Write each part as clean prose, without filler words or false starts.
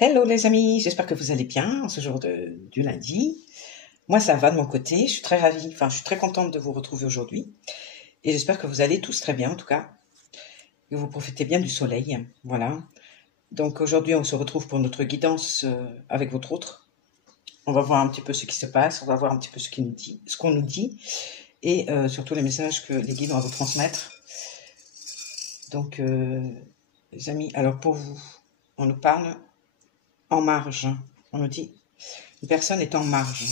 Hello les amis, j'espère que vous allez bien en ce jour du lundi. Moi ça va de mon côté, je suis très ravie, je suis très contente de vous retrouver aujourd'hui. Et j'espère que vous allez tous très bien en tout cas, que vous profitez bien du soleil. Voilà. Donc aujourd'hui on se retrouve pour notre guidance avec votre autre. On va voir un petit peu ce qui se passe, on va voir un petit peu ce qu'on nous dit, et surtout les messages que les guides vont vous transmettre. Donc les amis, alors pour vous, on nous parle en marge. On nous dit une personne est en marge.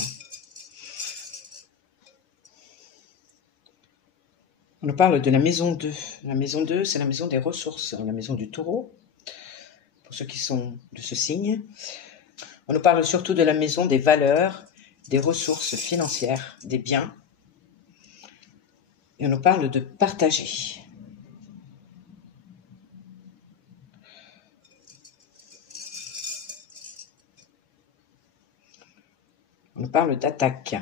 On nous parle de la maison 2. La maison 2, c'est la maison des ressources, la maison du taureau, pour ceux qui sont de ce signe. On nous parle surtout de la maison des valeurs, des ressources financières, des biens. Et on nous parle de partager. On nous parle d'attaque.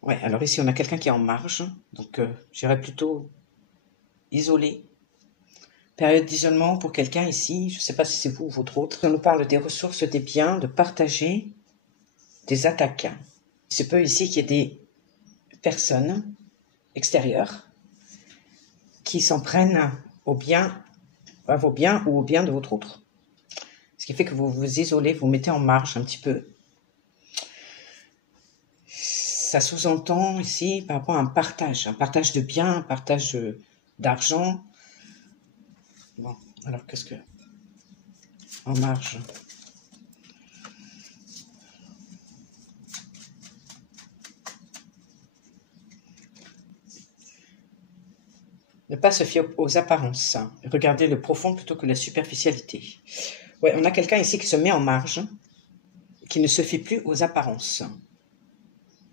Ouais, alors ici on a quelqu'un qui est en marge, donc j'irais plutôt isolé. Période d'isolement pour quelqu'un ici, je ne sais pas si c'est vous ou votre autre. On nous parle des ressources, des biens, de partager, des attaques. Il se peut ici qu'il y ait des personnes extérieures qui s'en prennent aux biens, à vos biens ou aux biens de votre autre. Ce qui fait que vous vous isolez, vous mettez en marge un petit peu. Ça sous-entend ici par rapport à un partage de biens, un partage d'argent. Bon, alors qu'est-ce que... En marge. Ne pas se fier aux apparences. Regardez le profond plutôt que la superficialité. Ouais, on a quelqu'un ici qui se met en marge, qui ne se fie plus aux apparences,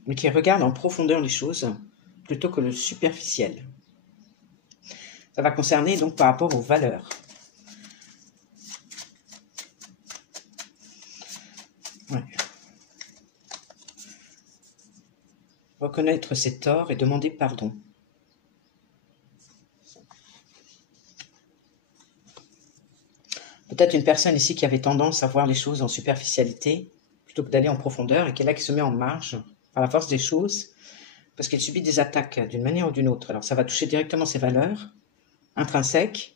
mais qui regarde en profondeur les choses plutôt que le superficiel. Ça va concerner donc par rapport aux valeurs. Ouais. Reconnaître ses torts et demander pardon. Peut-être une personne ici qui avait tendance à voir les choses en superficialité plutôt que d'aller en profondeur et qui est là qui se met en marge par la force des choses parce qu'elle subit des attaques d'une manière ou d'une autre. Alors ça va toucher directement ses valeurs intrinsèques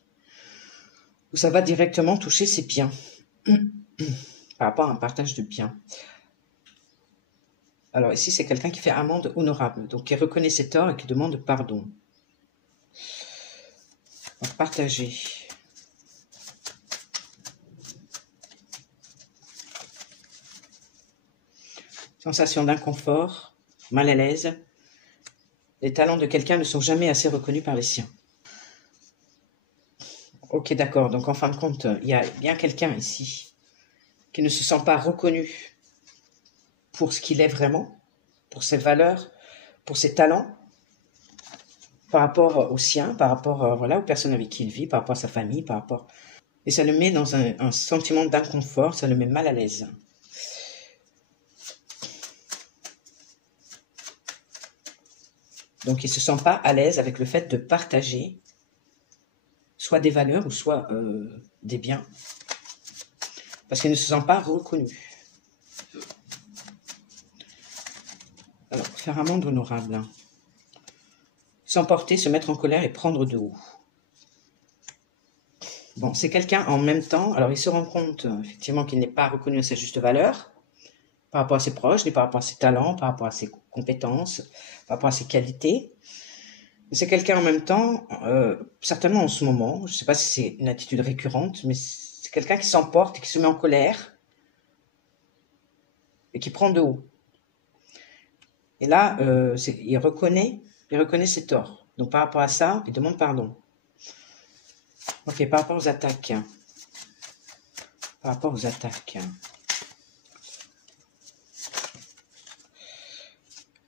ou ça va directement toucher ses biens par rapport à un partage de biens. Alors ici c'est quelqu'un qui fait amende honorable, donc qui reconnaît ses torts et qui demande pardon. Donc partager. Sensation d'inconfort, mal à l'aise. Les talents de quelqu'un ne sont jamais assez reconnus par les siens. Ok, d'accord. Donc, en fin de compte, il y a bien quelqu'un ici qui ne se sent pas reconnu pour ce qu'il est vraiment, pour ses valeurs, pour ses talents, par rapport aux siens, par rapport aux personnes avec qui il vit, par rapport à sa famille, par rapport... Et ça le met dans un sentiment d'inconfort, ça le met mal à l'aise. Donc, il ne se sent pas à l'aise avec le fait de partager soit des valeurs ou soit des biens. Parce qu'il ne se sent pas reconnu. Alors, faire amende honorable. S'emporter, se mettre en colère et prendre de haut. Bon, c'est quelqu'un en même temps. Alors, il se rend compte, effectivement, qu'il n'est pas reconnu à sa juste valeur par rapport à ses proches, ni par rapport à ses talents, par rapport à ses compétences, par rapport à ses qualités. C'est quelqu'un en même temps, certainement en ce moment, je ne sais pas si c'est une attitude récurrente, mais c'est quelqu'un qui s'emporte et qui se met en colère et qui prend de haut. Et là, il reconnaît ses torts. Donc par rapport à ça, il demande pardon. Ok, par rapport aux attaques. Par rapport aux attaques.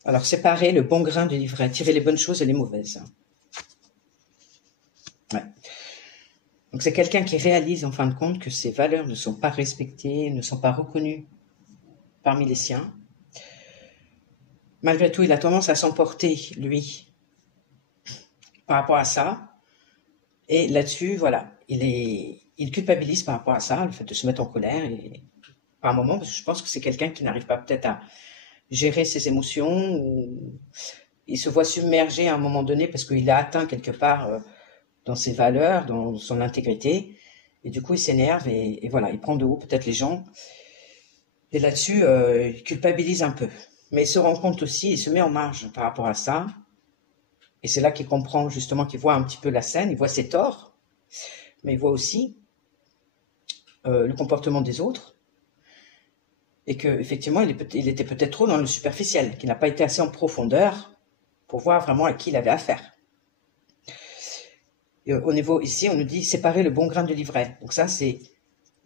Alors, séparer le bon grain du livret, tirer les bonnes choses et les mauvaises. Ouais. Donc, c'est quelqu'un qui réalise en fin de compte que ses valeurs ne sont pas respectées, ne sont pas reconnues parmi les siens. Malgré tout, il a tendance à s'emporter, lui, par rapport à ça. Et là-dessus, voilà, il il culpabilise par rapport à ça, le fait de se mettre en colère, et par un moment, parce que je pense que c'est quelqu'un qui n'arrive pas peut-être à gérer ses émotions, ou il se voit submergé à un moment donné parce qu'il a atteint quelque part dans ses valeurs, dans son intégrité, et du coup il s'énerve et voilà, il prend de haut peut-être les gens, et là-dessus il culpabilise un peu. Mais il se rend compte aussi, il se met en marge par rapport à ça, et c'est là qu'il comprend justement, qu'il voit un petit peu la scène, il voit ses torts, mais il voit aussi le comportement des autres, et qu'effectivement il était peut-être trop dans le superficiel, qu'il n'a pas été assez en profondeur pour voir vraiment à qui il avait affaire. Et au niveau ici, on nous dit séparer le bon grain de l'ivraie. Donc ça, c'est,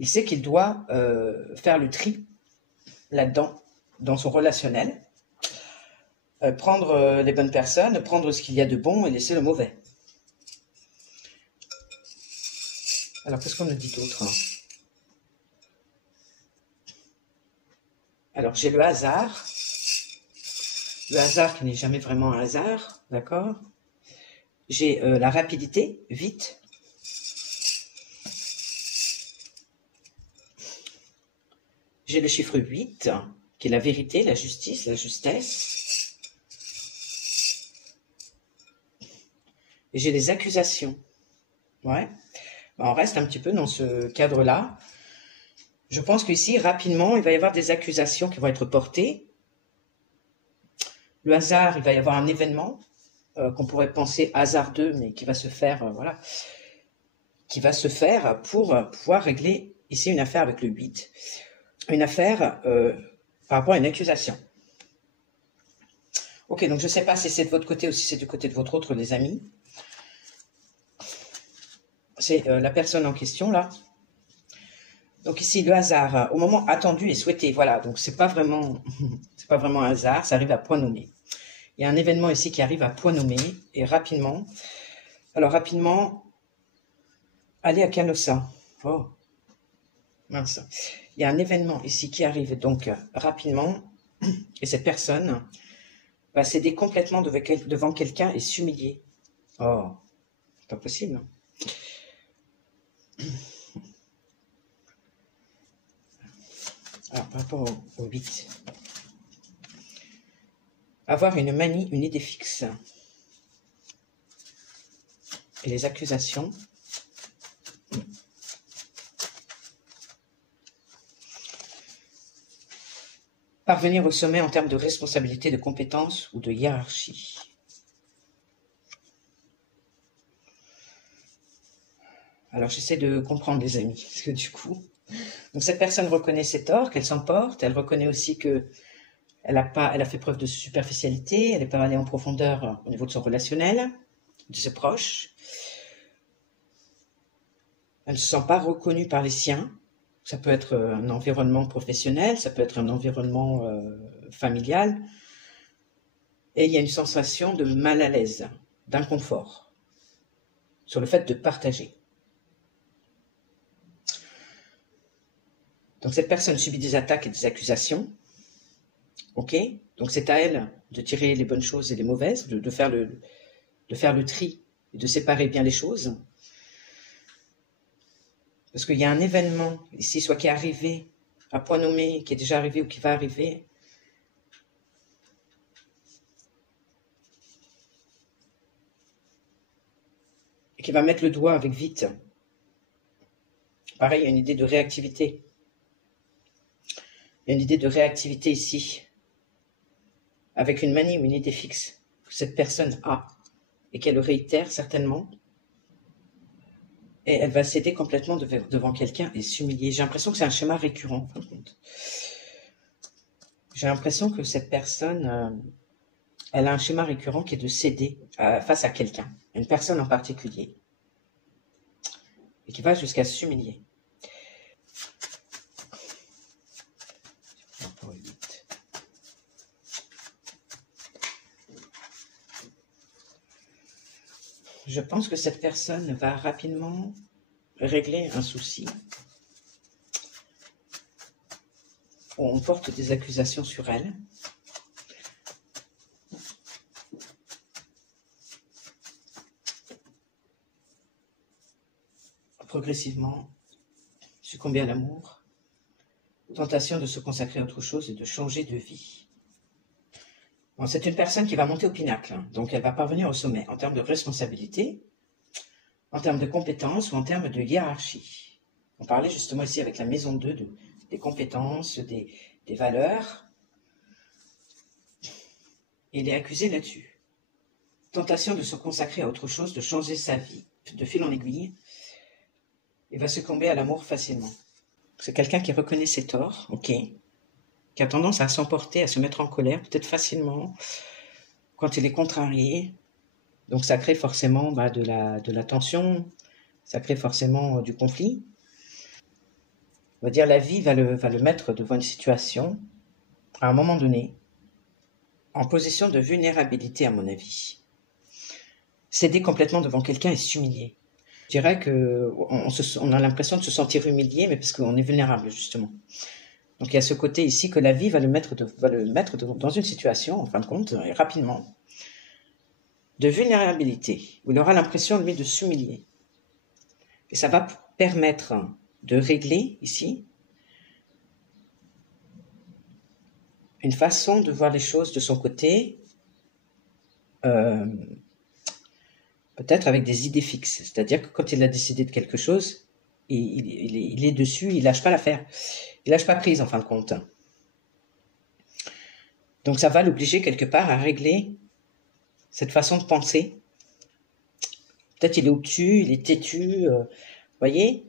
il sait qu'il doit faire le tri là-dedans, dans son relationnel, prendre les bonnes personnes, prendre ce qu'il y a de bon et laisser le mauvais. Alors, qu'est-ce qu'on nous dit d'autre, hein? Alors, j'ai le hasard qui n'est jamais vraiment un hasard, d'accord? J'ai la rapidité, vite. J'ai le chiffre 8, qui est la vérité, la justice, la justesse. Et j'ai les accusations. Ouais. On reste un petit peu dans ce cadre-là. Je pense qu'ici, rapidement, il va y avoir des accusations qui vont être portées. Le hasard, il va y avoir un événement qu'on pourrait penser hasardeux, mais qui va se faire, voilà, qui va se faire pour pouvoir régler ici une affaire avec le 8. Une affaire par rapport à une accusation. Ok, donc je ne sais pas si c'est de votre côté ou si c'est du côté de votre autre, les amis. C'est la personne en question, là. Donc ici, le hasard, au moment attendu et souhaité, voilà. Donc c'est pas vraiment un hasard, ça arrive à point nommé. Il y a un événement ici qui arrive à point nommé, et rapidement. Alors rapidement, allez à Canossa. Oh, mince. Il y a un événement ici qui arrive donc rapidement, et cette personne va céder complètement devant quelqu'un et s'humilier. Oh, c'est pas possible. Alors, par rapport au 8. Avoir une manie, une idée fixe. Et les accusations. Parvenir au sommet en termes de responsabilité, de compétence ou de hiérarchie. Alors, j'essaie de comprendre, les amis, parce que du coup... Donc, cette personne reconnaît ses torts, qu'elle s'emporte. Elle reconnaît aussi que elle a fait preuve de superficialité, elle n'est pas allée en profondeur au niveau de son relationnel, de ses proches. Elle ne se sent pas reconnue par les siens. Ça peut être un environnement professionnel, ça peut être un environnement familial. Et il y a une sensation de mal à l'aise, d'inconfort, sur le fait de partager. Donc cette personne subit des attaques et des accusations. Ok, donc c'est à elle de tirer les bonnes choses et les mauvaises, de faire le tri et de séparer bien les choses. Parce qu'il y a un événement ici, soit qui est arrivé à point nommé, qui est déjà arrivé ou qui va arriver. Et qui va mettre le doigt avec vite. Pareil, il y a une idée de réactivité. Il y a une idée de réactivité ici, avec une manie ou une idée fixe que cette personne a, et qu'elle réitère certainement, et elle va céder complètement devant quelqu'un et s'humilier. J'ai l'impression que c'est un schéma récurrent, en fin de compte. J'ai l'impression que cette personne, elle a un schéma récurrent qui est de céder face à quelqu'un, une personne en particulier, et qui va jusqu'à s'humilier. Je pense que cette personne va rapidement régler un souci. On porte des accusations sur elle. Progressivement, succomber à l'amour, tentation de se consacrer à autre chose et de changer de vie. Bon, c'est une personne qui va monter au pinacle, hein, donc elle va parvenir au sommet en termes de responsabilité, en termes de compétences ou en termes de hiérarchie. On parlait justement ici avec la maison 2 des compétences, des valeurs. Et il est accusé là-dessus. Tentation de se consacrer à autre chose, de changer sa vie, de fil en aiguille, il va succomber à l'amour facilement. C'est quelqu'un qui reconnaît ses torts, ok, qui a tendance à s'emporter, à se mettre en colère, peut-être facilement, quand il est contrarié. Donc ça crée forcément de la tension, ça crée forcément du conflit. On va dire la vie va le mettre devant une situation, à un moment donné, en position de vulnérabilité à mon avis. Céder complètement devant quelqu'un et s'humilier. Je dirais qu'on a l'impression de se sentir humilié, mais parce qu'on est vulnérable, justement. Donc il y a ce côté ici que la vie va le mettre dans une situation, en fin de compte, et rapidement, de vulnérabilité, où il aura l'impression, lui, de s'humilier. Et ça va permettre de régler, ici, une façon de voir les choses de son côté, peut-être avec des idées fixes. C'est-à-dire que quand il a décidé de quelque chose, il est dessus, il lâche pas l'affaire. Il lâche pas prise, en fin de compte. Donc ça va l'obliger quelque part à régler cette façon de penser. Peut-être il est obtus, il est têtu, voyez.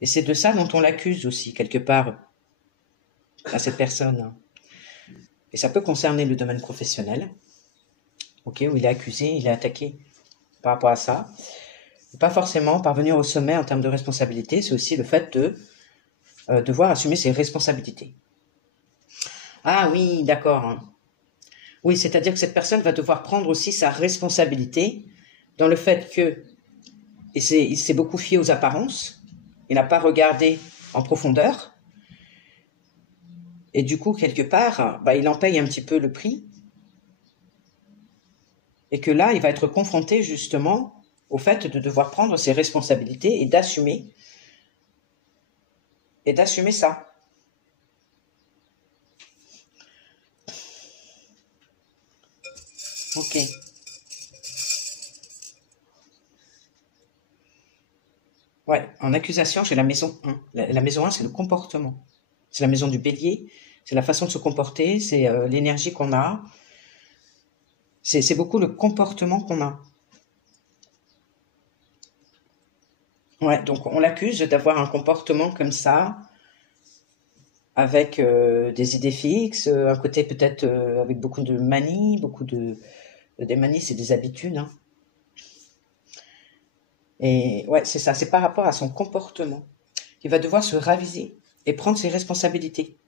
Et c'est de ça dont on l'accuse aussi, quelque part, à cette personne. Et ça peut concerner le domaine professionnel, ok, où il est accusé, il est attaqué par rapport à ça. Et pas forcément parvenir au sommet en termes de responsabilité, c'est aussi le fait de devoir assumer ses responsabilités. Ah oui, d'accord. Oui, c'est-à-dire que cette personne va devoir prendre aussi sa responsabilité dans le fait que il s'est beaucoup fié aux apparences, il n'a pas regardé en profondeur, et du coup, quelque part, il en paye un petit peu le prix, et que là, il va être confronté justement au fait de devoir prendre ses responsabilités et d'assumer ça. Ok. Ouais, en accusation, j'ai la maison 1. La maison 1, c'est le comportement. C'est la maison du bélier, c'est la façon de se comporter, c'est l'énergie qu'on a. C'est beaucoup le comportement qu'on a. Ouais, donc on l'accuse d'avoir un comportement comme ça, avec des idées fixes, un côté peut-être avec beaucoup de manies, des manies, c'est des habitudes, hein. Et ouais, c'est ça, c'est par rapport à son comportement. Il va devoir se raviser et prendre ses responsabilités.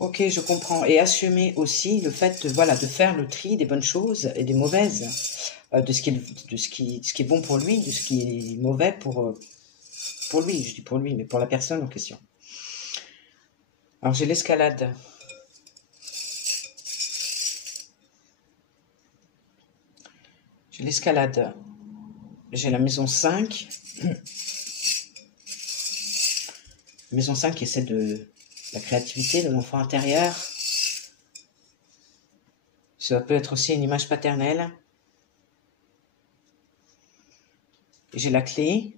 Ok, je comprends. Et assumer aussi le fait de faire le tri des bonnes choses et des mauvaises, de ce qui est bon pour lui, de ce qui est mauvais pour lui. Je dis pour lui, mais pour la personne en question. Alors j'ai l'escalade. J'ai l'escalade. J'ai la maison 5. Maison 5 qui est celle de la créativité, de l'enfant intérieur. Ça peut être aussi une image paternelle. Et j'ai la clé.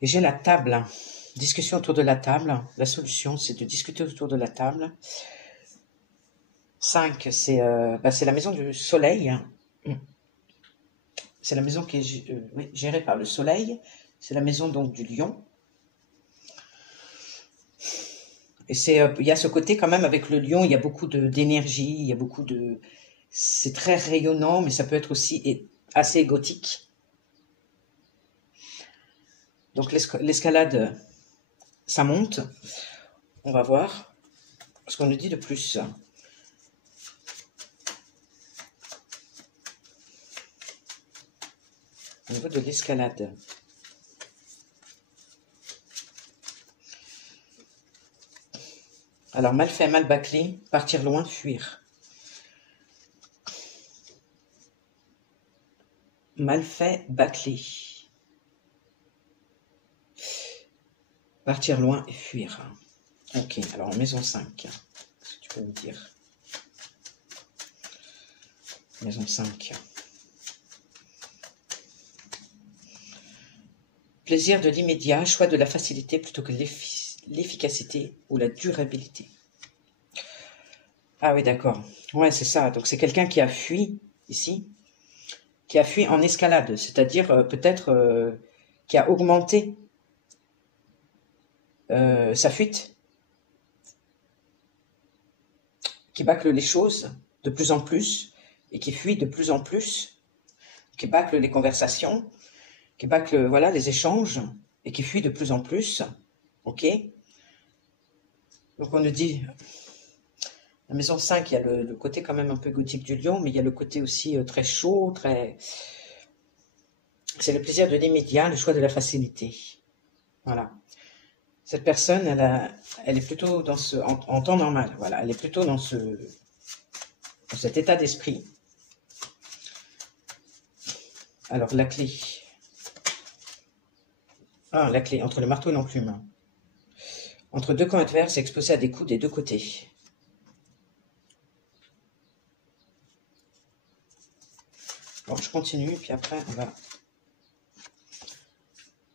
Et j'ai la table. Discussion autour de la table. La solution, c'est de discuter autour de la table. 5, c'est la maison du soleil. C'est la maison qui est gérée par le soleil. C'est la maison donc du lion. Et il y a ce côté quand même avec le lion, il y a beaucoup d'énergie, il y a beaucoup de... C'est très rayonnant, mais ça peut être aussi assez égotique. Donc l'escalade, ça monte. On va voir ce qu'on nous dit de plus. Au niveau de l'escalade. Alors, mal fait, mal bâclé, partir loin, fuir. mal fait, bâclé. Partir loin et fuir. Ok, alors maison 5. Qu'est-ce que tu peux me dire? Maison 5. Plaisir de l'immédiat, choix de la facilité plutôt que l'efficacité ou la durabilité. Ah oui, d'accord. Ouais, c'est ça. Donc c'est quelqu'un qui a fui, ici, qui a fui en escalade, c'est-à-dire peut-être qui a augmenté sa fuite, qui bâcle les choses de plus en plus, et qui fuit de plus en plus, qui bâcle les conversations, qui bâcle voilà, les échanges, et qui fuit de plus en plus. Ok. Donc on nous dit, la maison 5, il y a le côté quand même un peu gothique du lion, mais il y a le côté aussi très chaud, très... C'est le plaisir de l'immédiat, le choix de la facilité. Voilà. Cette personne, elle est plutôt dans en temps normal, voilà, elle est plutôt dans cet état d'esprit. Alors, la clé. Ah, la clé, entre le marteau et l'enclume. Entre deux camps adverses, exposés à des coups des deux côtés. Bon, je continue, puis après, on va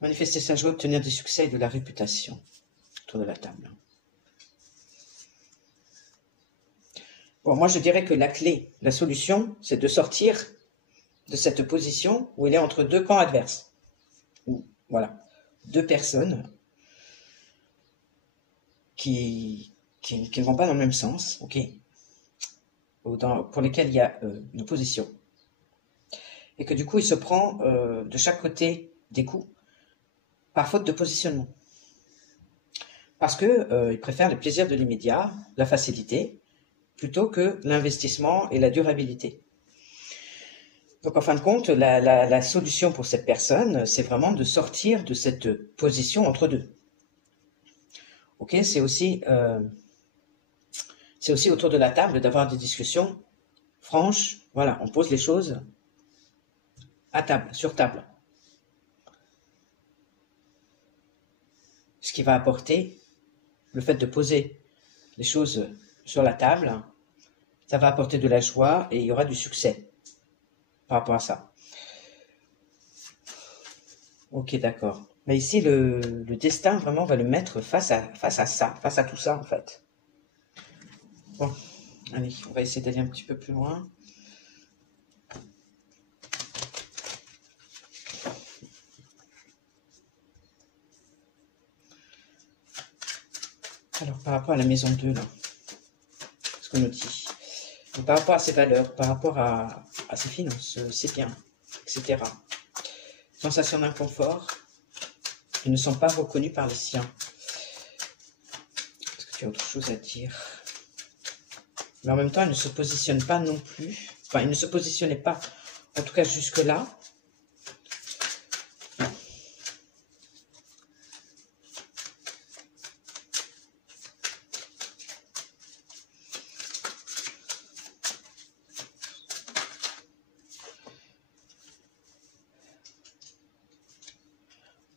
manifester sa joie, obtenir des succès et de la réputation autour de la table. Bon, moi, je dirais que la clé, la solution, c'est de sortir de cette position où il est entre deux camps adverses. Voilà, deux personnes qui ne vont pas dans le même sens, ok, pour lesquelles il y a une opposition. Et que du coup, il se prend de chaque côté des coups par faute de positionnement. Parce que il préfère les plaisirs de l'immédiat, la facilité, plutôt que l'investissement et la durabilité. Donc en fin de compte, la solution pour cette personne, c'est vraiment de sortir de cette position entre deux. Ok, c'est aussi autour de la table d'avoir des discussions franches. Voilà, on pose les choses à table, sur table. Ce qui va apporter, le fait de poser les choses sur la table, ça va apporter de la joie et il y aura du succès par rapport à ça. Ok, d'accord. Mais ici, le destin vraiment va le mettre face à ça, face à tout ça en fait. Bon, allez, on va essayer d'aller un petit peu plus loin. Alors, par rapport à la maison 2, là, ce qu'on nous dit. Donc, par rapport à ses valeurs, par rapport à ses finances, ses biens, etc. Sensation d'inconfort, ils ne sont pas reconnus par les siens. Est-ce que tu as autre chose à dire? Mais en même temps, ils ne se positionnent pas non plus. Enfin, ils ne se positionnaient pas, en tout cas jusque-là.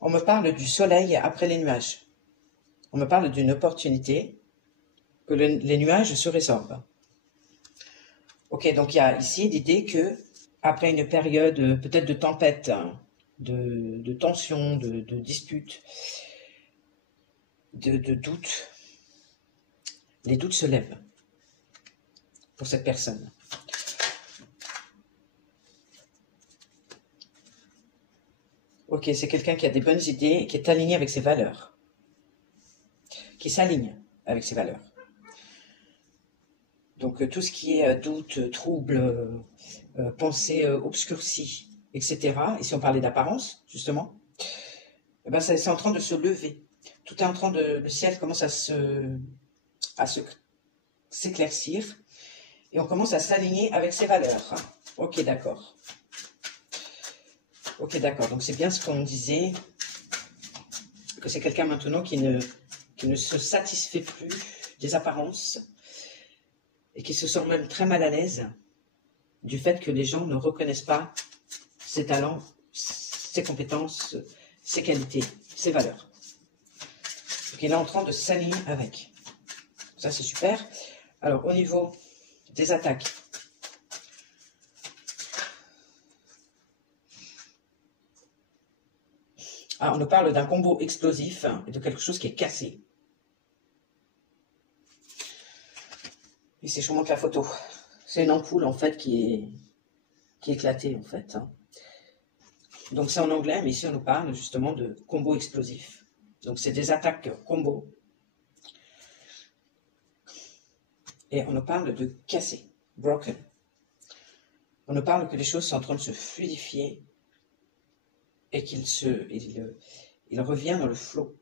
On me parle du soleil après les nuages. On me parle d'une opportunité que les nuages se résorbent. Ok, donc il y a ici l'idée que après une période peut-être de tempête, de tension, de dispute, de doute, les doutes se lèvent pour cette personne. Ok, c'est quelqu'un qui a des bonnes idées, qui est aligné avec ses valeurs, qui s'aligne avec ses valeurs. Donc tout ce qui est doute, trouble, pensée obscurcie, etc. Et si on parlait d'apparence, justement, eh ben c'est en train de se lever. Tout est en train le ciel commence à s'éclaircir et on commence à s'aligner avec ses valeurs. Ok, d'accord. Ok, d'accord. Donc c'est bien ce qu'on disait, que c'est quelqu'un maintenant qui ne se satisfait plus des apparences et qui se sent même très mal à l'aise du fait que les gens ne reconnaissent pas ses talents, ses compétences, ses qualités, ses valeurs. Donc il est en train de s'aligner avec. Ça c'est super. Alors au niveau des attaques, on nous parle d'un combo explosif et de quelque chose qui est cassé. Ici je vous montre la photo. C'est une ampoule en fait qui est éclatée en fait. Donc c'est en anglais, mais ici on nous parle justement de combo explosif. Donc c'est des attaques combo. Et on nous parle de casser, broken. On nous parle que les choses sont en train de se fluidifier et il revient dans le flot.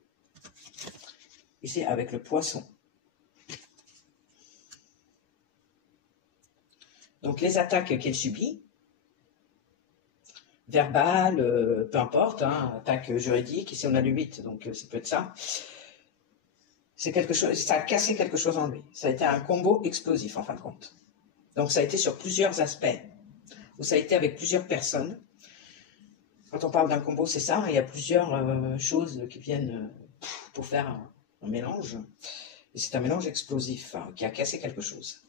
Ici avec le poisson. Donc les attaques qu'il subit, verbales, peu importe, attaque juridique, ici on a le 8, donc ça peut être ça. C'est quelque chose, ça a cassé quelque chose en lui. Ça a été un combo explosif en fin de compte. Donc ça a été sur plusieurs aspects, ou ça a été avec plusieurs personnes. Quand on parle d'un combo, c'est ça, il y a plusieurs choses qui viennent pour faire un mélange. Et c'est un mélange explosif qui a cassé quelque chose.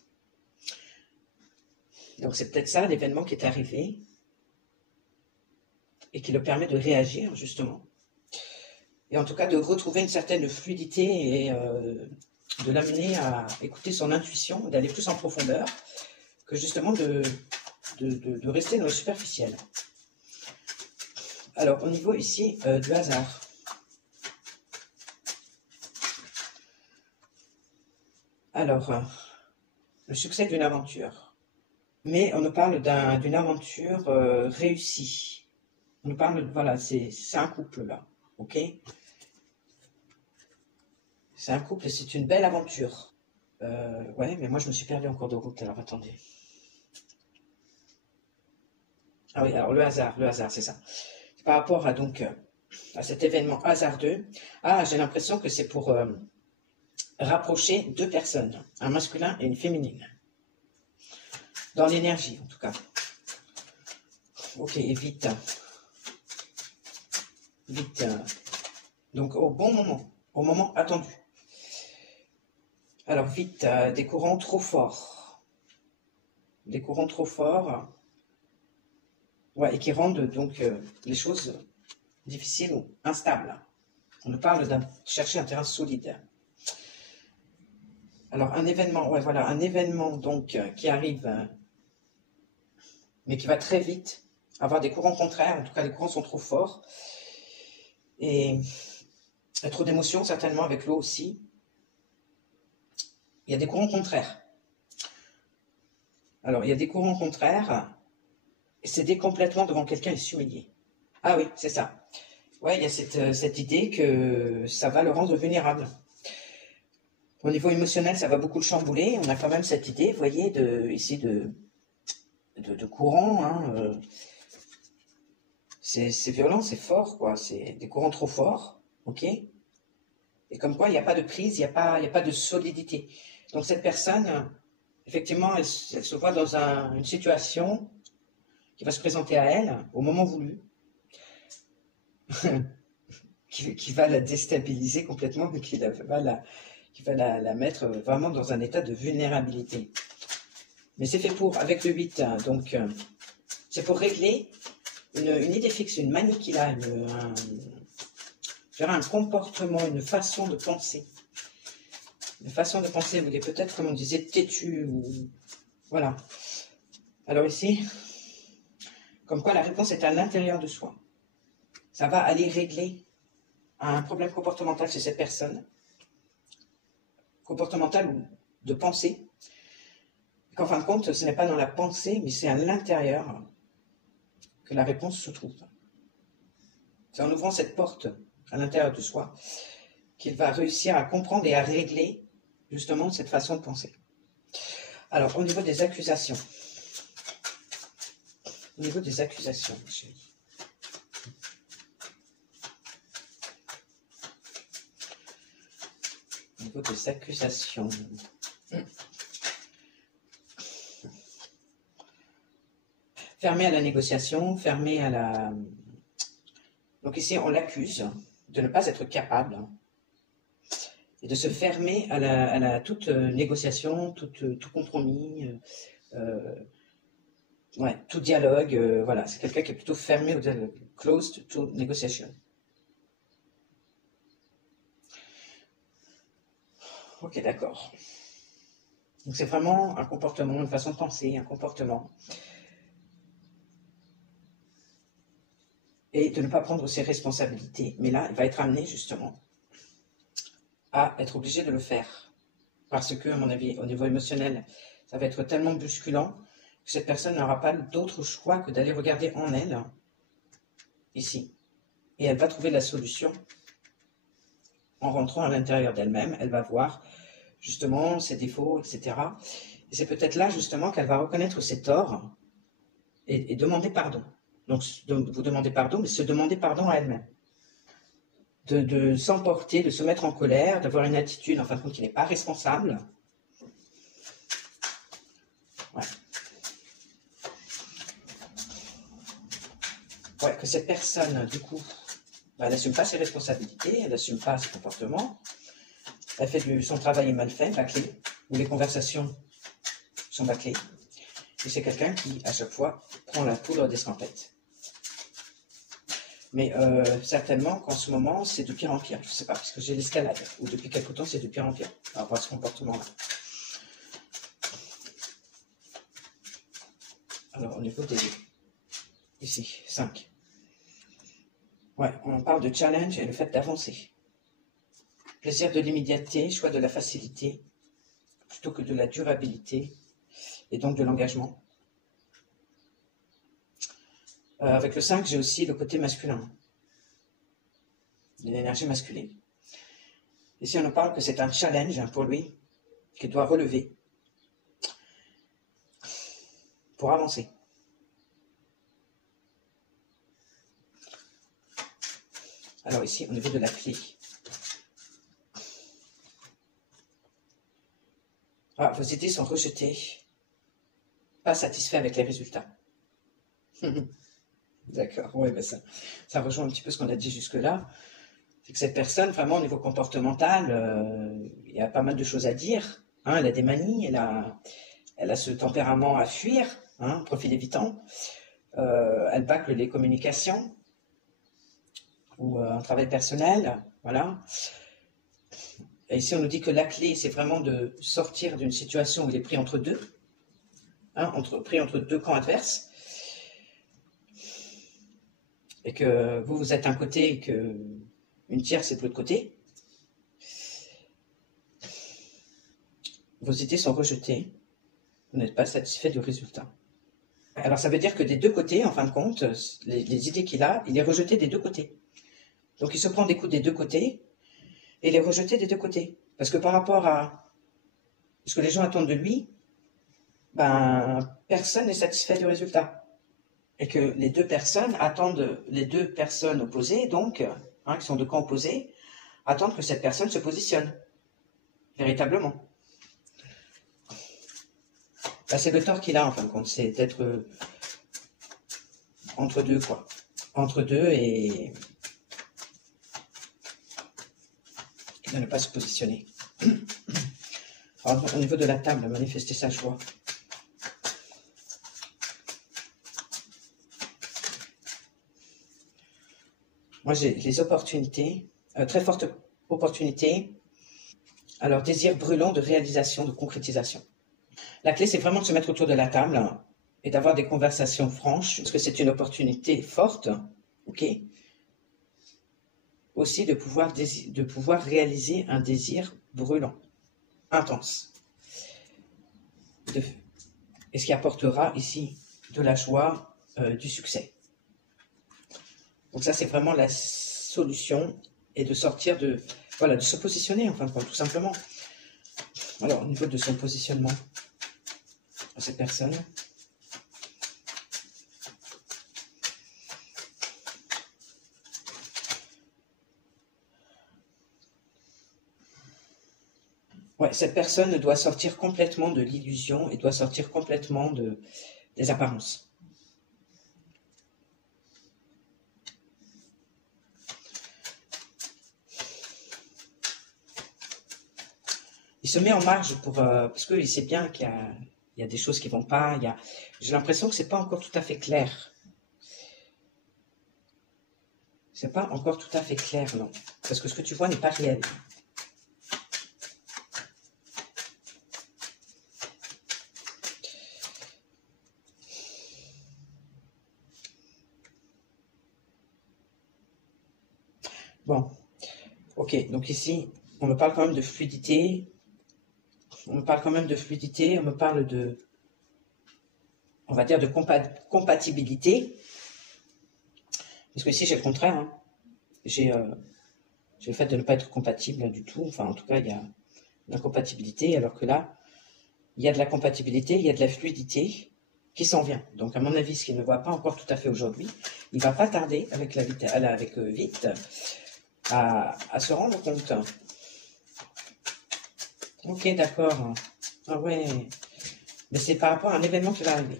Donc c'est peut-être ça l'événement qui est arrivé et qui le permet de réagir justement. Et en tout cas de retrouver une certaine fluidité et de l'amener à écouter son intuition, d'aller plus en profondeur, que justement de rester dans le superficiel. Alors au niveau ici du hasard. Alors, le succès d'une aventure. Mais on nous parle d'une aventure réussie. On nous parle, voilà, c'est un couple là, ok? C'est un couple et c'est une belle aventure. Ouais, mais moi je me suis perdu en cours de route, alors attendez. Ah oui, alors le hasard, c'est ça. Par rapport à donc à cet événement hasardeux, j'ai l'impression que c'est pour rapprocher deux personnes, un masculin et une féminine. Dans l'énergie, en tout cas. Ok, et vite. Vite. Donc, au bon moment. Au moment attendu. Alors, vite, des courants trop forts. Des courants trop forts. Ouais, et qui rendent donc les choses difficiles ou instables. On nous parle de chercher un terrain solide. Alors, un événement, ouais, voilà, un événement donc qui arrive, mais qui va très vite, avoir des courants contraires, en tout cas les courants sont trop forts, et trop d'émotions certainement avec l'eau aussi. Il y a des courants contraires. Alors, il y a des courants contraires, et céder complètement devant quelqu'un et s'humilier. Ah oui, c'est ça. Ouais, il y a cette idée que ça va le rendre vulnérable. Au niveau émotionnel, ça va beaucoup le chambouler. On a quand même cette idée, vous voyez, ici de courant. C'est violent, c'est fort, quoi. C'est des courants trop forts, ok. Et comme quoi, il n'y a pas de prise, il n'y a pas de solidité. Donc cette personne, effectivement, elle se voit dans une situation qui va se présenter à elle au moment voulu, qui va la déstabiliser complètement, qui va la mettre vraiment dans un état de vulnérabilité. Mais c'est fait pour, avec le 8, donc c'est pour régler une idée fixe, une manie qu'il a, un comportement, une façon de penser. Une façon de penser, vous voyez, peut-être, comme on disait, têtu, ou voilà. Alors ici, comme quoi la réponse est à l'intérieur de soi. Ça va aller régler un problème comportemental chez cette personne, comportemental ou de pensée, qu'en fin de compte, ce n'est pas dans la pensée, mais c'est à l'intérieur que la réponse se trouve. C'est en ouvrant cette porte à l'intérieur de soi qu'il va réussir à comprendre et à régler justement cette façon de penser. Alors, au niveau des accusations. Au niveau des accusations, chérie. Au niveau des accusations. fermé à la négociation, fermé à la... Donc ici, on l'accuse de ne pas être capable et de se fermer à toute négociation, tout compromis, ouais, tout dialogue. Voilà, c'est quelqu'un qui est plutôt fermé au dialogue, closed to negotiation. Ok, d'accord. Donc c'est vraiment un comportement, une façon de penser, un comportement. Et de ne pas prendre ses responsabilités. Mais là, il va être amené justement à être obligé de le faire. Parce que, à mon avis, au niveau émotionnel, ça va être tellement bousculant que cette personne n'aura pas d'autre choix que d'aller regarder en elle, ici. Et elle va trouver la solution en rentrant à l'intérieur d'elle-même. Elle va voir justement ses défauts, etc. Et c'est peut-être là justement qu'elle va reconnaître ses torts et demander pardon. Donc, vous demandez pardon, mais se demander pardon à elle-même. De s'emporter, de se mettre en colère, d'avoir une attitude, en fin de compte, qui n'est pas responsable. Ouais. Ouais, que cette personne, du coup, elle n'assume pas ses responsabilités, elle n'assume pas ses comportements, elle fait son travail est mal fait, bâclé, ou les conversations sont bâclées. Et c'est quelqu'un qui, à chaque fois, prend la poudre d'escampette. Mais certainement qu'en ce moment, c'est de pire en pire. Je ne sais pas, parce que j'ai l'escalade, ou depuis quelque temps, c'est de pire en pire, par rapport à ce comportement-là. Alors, au niveau des... Ici, 5. Ouais, on parle de challenge et le fait d'avancer. Plaisir de l'immédiateté, choix de la facilité, plutôt que de la durabilité, et donc de l'engagement. Avec le 5, j'ai aussi le côté masculin, l'énergie masculine. Ici, on nous parle que c'est un challenge pour lui, qu'il doit relever pour avancer. Alors ici, au niveau de la clé. Ah, vos idées sont rejetées, pas satisfaits avec les résultats. D'accord, oui, ben ça rejoint un petit peu ce qu'on a dit jusque-là. C'est que cette personne, vraiment, au niveau comportemental, il y a pas mal de choses à dire. Hein, elle a des manies, elle a ce tempérament à fuir, hein, profil évitant. Elle bâcle les communications ou un travail personnel, voilà. Et ici, on nous dit que la clé, c'est vraiment de sortir d'une situation où il est pris entre deux, hein, pris entre deux camps adverses, et que vous êtes un côté et que une tierce est de l'autre côté. Vos idées sont rejetées, vous n'êtes pas satisfait du résultat. Alors ça veut dire que des deux côtés, en fin de compte, les idées qu'il a, il est rejeté des deux côtés. Donc il se prend des coups des deux côtés, et il est rejeté des deux côtés. Parce que par rapport à ce que les gens attendent de lui, ben, personne n'est satisfait du résultat. Et que les deux personnes attendent, les deux personnes opposées, donc, hein, qui sont de camps opposés, attendent que cette personne se positionne, véritablement. Ben, c'est le tort qu'il a, en fin de compte, c'est d'être entre deux, quoi. Entre deux et de ne pas se positionner. Alors, au niveau de la table, manifester sa joie. Moi, j'ai les opportunités, très fortes opportunités. Alors, désir brûlant de réalisation, de concrétisation. La clé, c'est vraiment de se mettre autour de la table et d'avoir des conversations franches, parce que c'est une opportunité forte, ok. Aussi de pouvoir réaliser un désir brûlant, intense. Et ce qui apportera ici de la joie, du succès. Donc ça, c'est vraiment la solution, et de sortir de... Voilà, de se positionner, en fin de compte, tout simplement. Alors, au niveau de son positionnement, à cette personne... Ouais, cette personne doit sortir complètement de l'illusion et doit sortir complètement des apparences. il se met en marge parce qu'il sait bien il y a des choses qui vont pas. J'ai l'impression que c'est pas encore tout à fait clair. C'est pas encore tout à fait clair, non. Parce que ce que tu vois n'est pas réel. Bon, ok, donc ici, on me parle quand même de fluidité. On me parle quand même de fluidité, on me parle de, on va dire, de compatibilité. Parce que ici, j'ai le contraire. Hein. J'ai le fait de ne pas être compatible du tout. Enfin, en tout cas, il y a l'incompatibilité, alors que là, il y a de la compatibilité, il y a de la fluidité qui s'en vient. Donc, à mon avis, ce qu'il ne voit pas encore tout à fait aujourd'hui, il va pas tarder avec vite à se rendre compte. Ok, d'accord. Ah ouais. Mais c'est par rapport à un événement qui va arriver.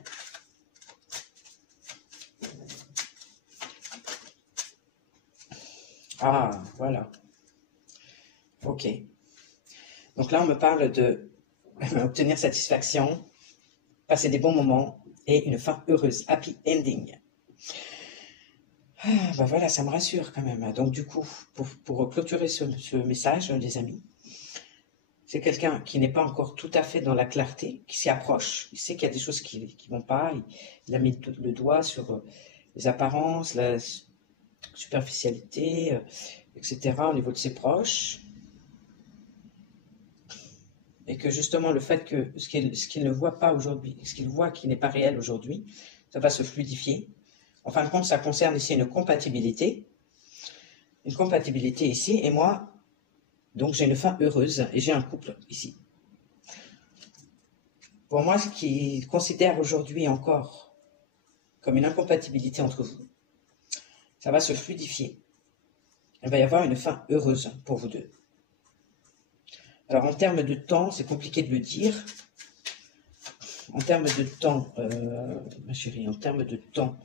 Ah, voilà. Ok. Donc là, on me parle de obtenir satisfaction, passer des bons moments et une fin heureuse, happy ending. Ah, bah voilà, ça me rassure quand même. Donc du coup, pour clôturer ce message, les amis, c'est quelqu'un qui n'est pas encore tout à fait dans la clarté, qui s'y approche. Il sait qu'il y a des choses qui vont pas. Il a mis le doigt sur les apparences, la superficialité, etc. au niveau de ses proches. Et que justement, le fait que ce qu'il ne voit pas aujourd'hui, ce qu'il voit qui n'est pas réel aujourd'hui, ça va se fluidifier. En fin de compte, ça concerne ici une compatibilité ici, et moi, donc j'ai une fin heureuse, et j'ai un couple ici. Pour moi, ce qu'il considère aujourd'hui encore comme une incompatibilité entre vous, ça va se fluidifier. Il va y avoir une fin heureuse pour vous deux. Alors, en termes de temps, c'est compliqué de le dire. En termes de temps, ma chérie, en termes de temps,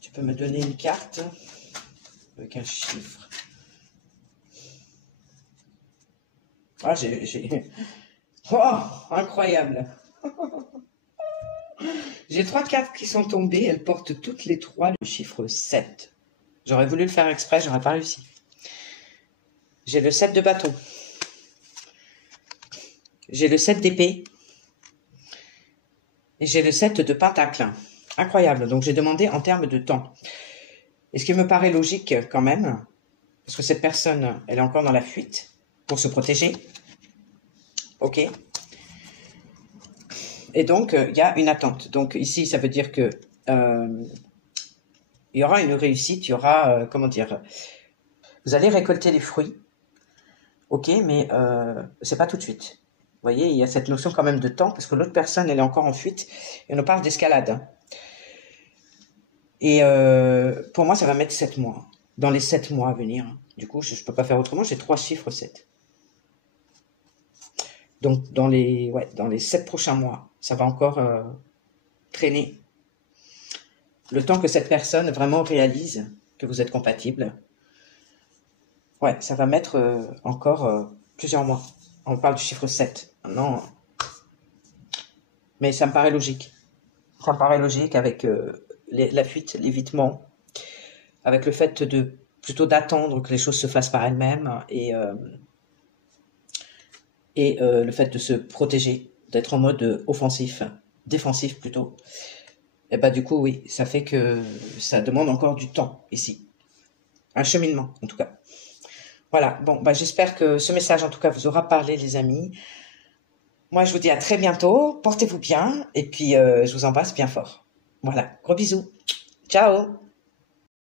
tu peux me donner une carte avec un chiffre. Ah, Oh, incroyable. J'ai 3 cartes qui sont tombées, elles portent toutes les 3 le chiffre 7. J'aurais voulu le faire exprès, j'aurais pas réussi. J'ai le 7 de bâton. J'ai le 7 d'épée. Et j'ai le 7 de pentacle. Incroyable. Donc, j'ai demandé en termes de temps. Et ce qui me paraît logique quand même, parce que cette personne, elle est encore dans la fuite pour se protéger. Ok. Et donc, il y a une attente. Donc, ici, ça veut dire que il y aura une réussite, il y aura, comment dire, vous allez récolter les fruits. Ok, mais c'est pas tout de suite. Vous voyez, il y a cette notion quand même de temps, parce que l'autre personne, elle est encore en fuite, et on parle d'escalade. Et pour moi, ça va mettre 7 mois. Dans les 7 mois à venir. Du coup, je ne peux pas faire autrement, j'ai 3 chiffres 7. Donc, dans les 7 prochains mois, ça va encore traîner. Le temps que cette personne vraiment réalise que vous êtes compatibles. Ouais, ça va mettre encore plusieurs mois. On parle du chiffre 7. Non. Mais ça me paraît logique. Ça me paraît logique avec la fuite, l'évitement, avec le fait plutôt d'attendre que les choses se fassent par elles-mêmes et le fait de se protéger, d'être en mode offensif, défensif plutôt. Et bah du coup, oui, ça fait que ça demande encore du temps ici. Un cheminement, en tout cas. Voilà, bon, bah j'espère que ce message, en tout cas, vous aura parlé, les amis. Moi, je vous dis à très bientôt. Portez-vous bien et puis je vous embrasse bien fort. Voilà, gros bisous. Ciao.